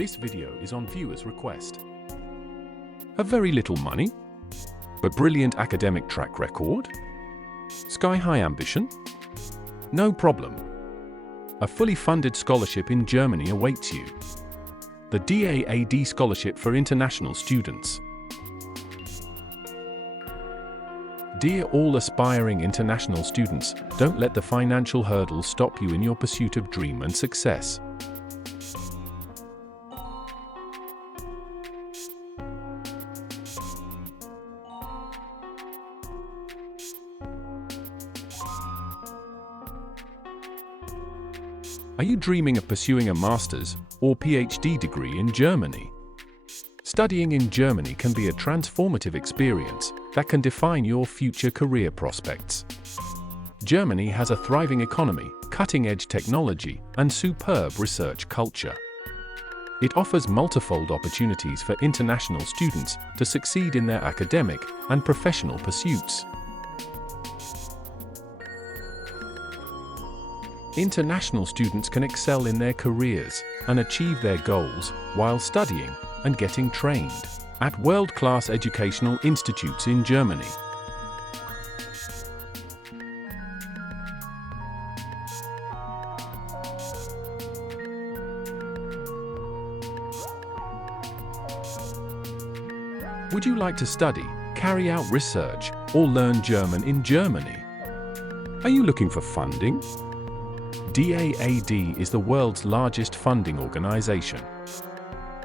This video is on viewers' request. Have very little money, but brilliant academic track record? Sky-high ambition? No problem. A fully funded scholarship in Germany awaits you. The DAAD Scholarship for International Students. Dear all aspiring international students, don't let the financial hurdles stop you in your pursuit of dream and success. Are you dreaming of pursuing a master's or PhD degree in Germany? Studying in Germany can be a transformative experience that can define your future career prospects. Germany has a thriving economy, cutting-edge technology, and superb research culture. It offers multifold opportunities for international students to succeed in their academic and professional pursuits. International students can excel in their careers and achieve their goals while studying and getting trained at world-class educational institutes in Germany. Would you like to study, carry out research, or learn German in Germany? Are you looking for funding? DAAD is the world's largest funding organization.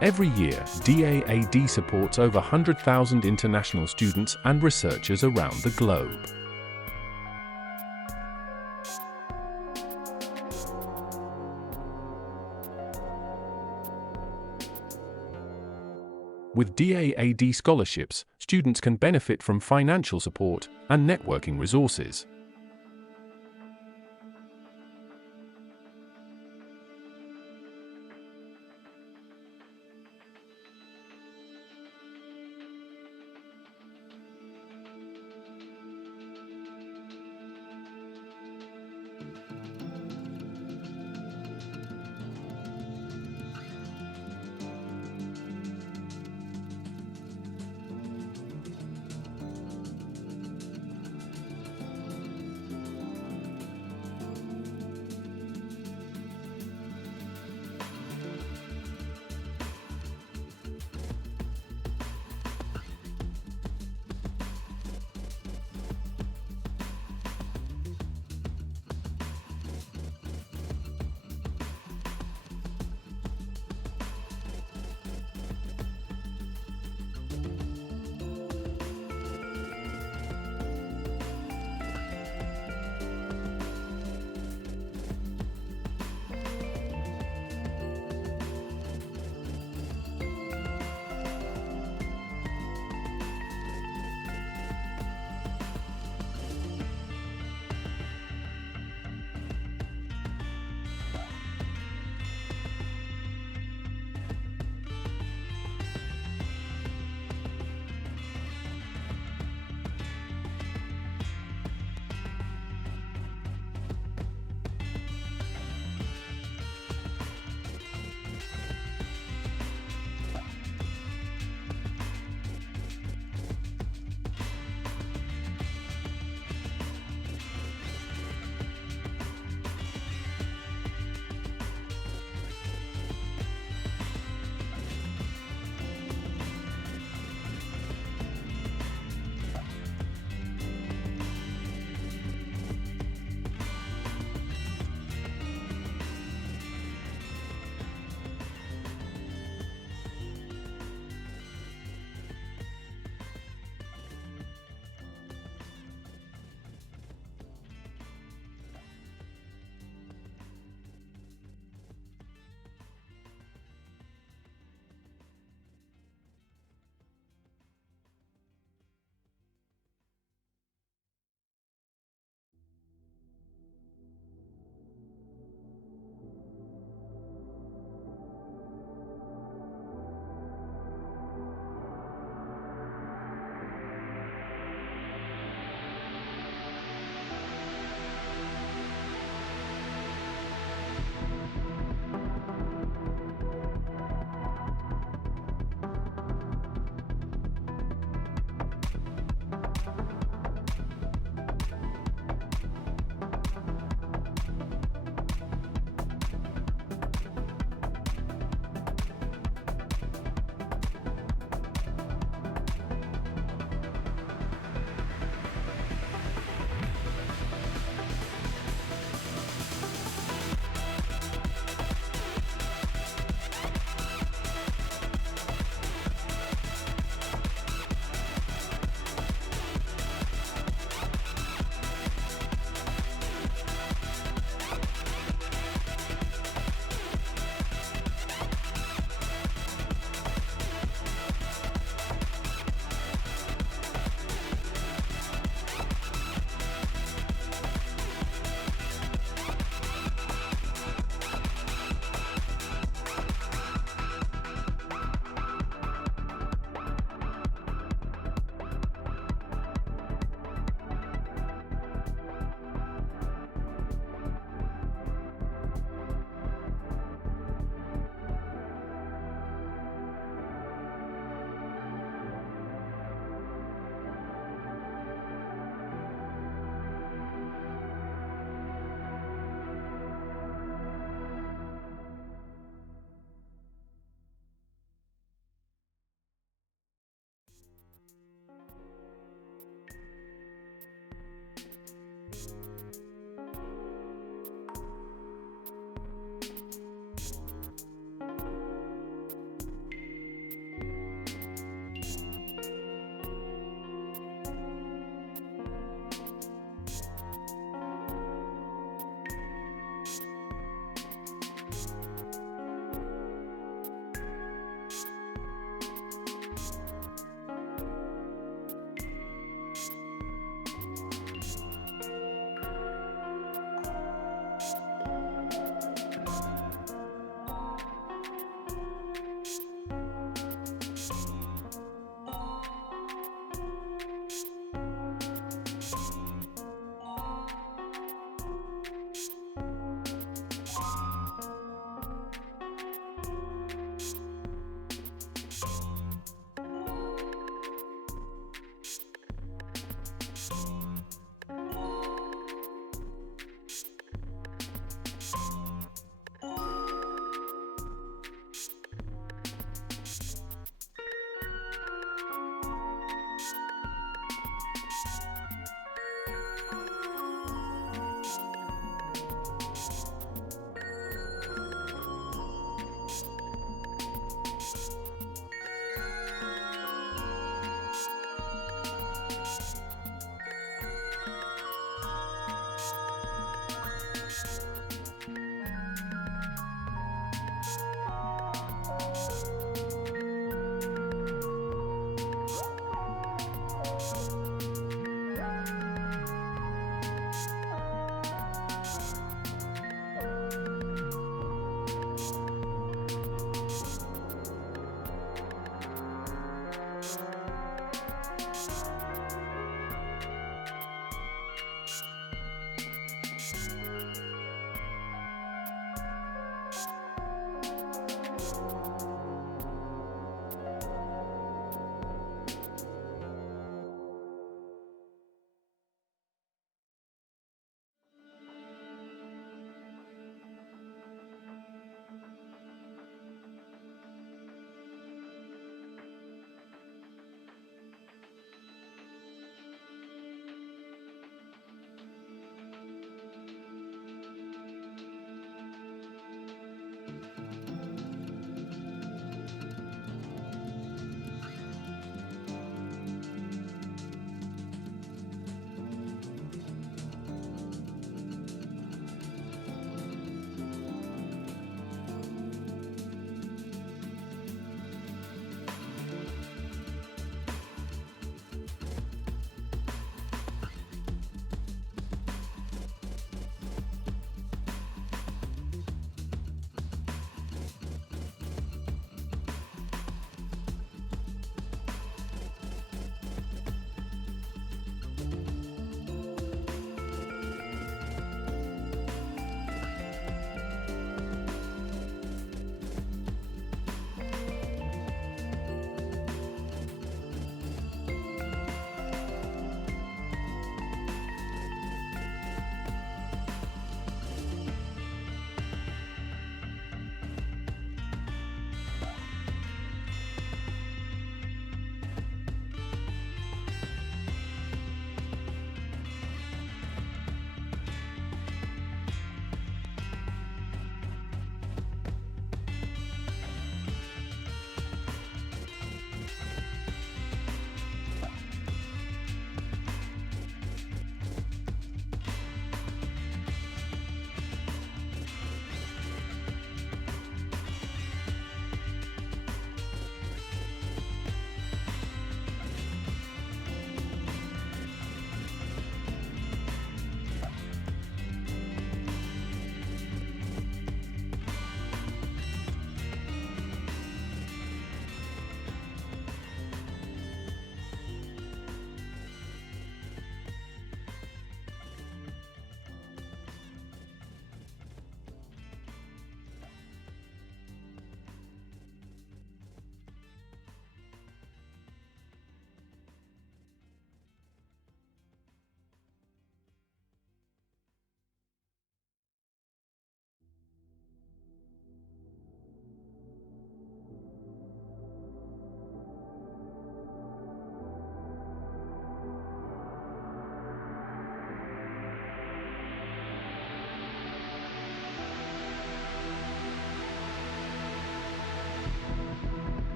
Every year, DAAD supports over 100,000 international students and researchers around the globe. With DAAD scholarships, students can benefit from financial support and networking resources.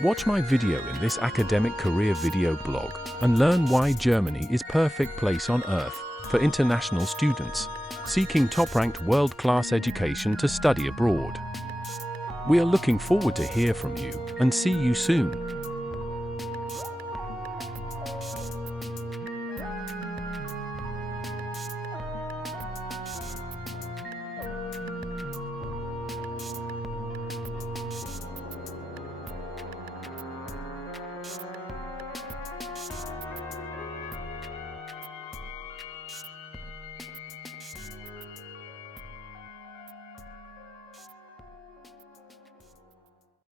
Watch my video in this academic career video blog and learn why Germany is perfect place on earth for international students seeking top-ranked world-class education to study abroad. We are looking forward to hear from you and see you soon.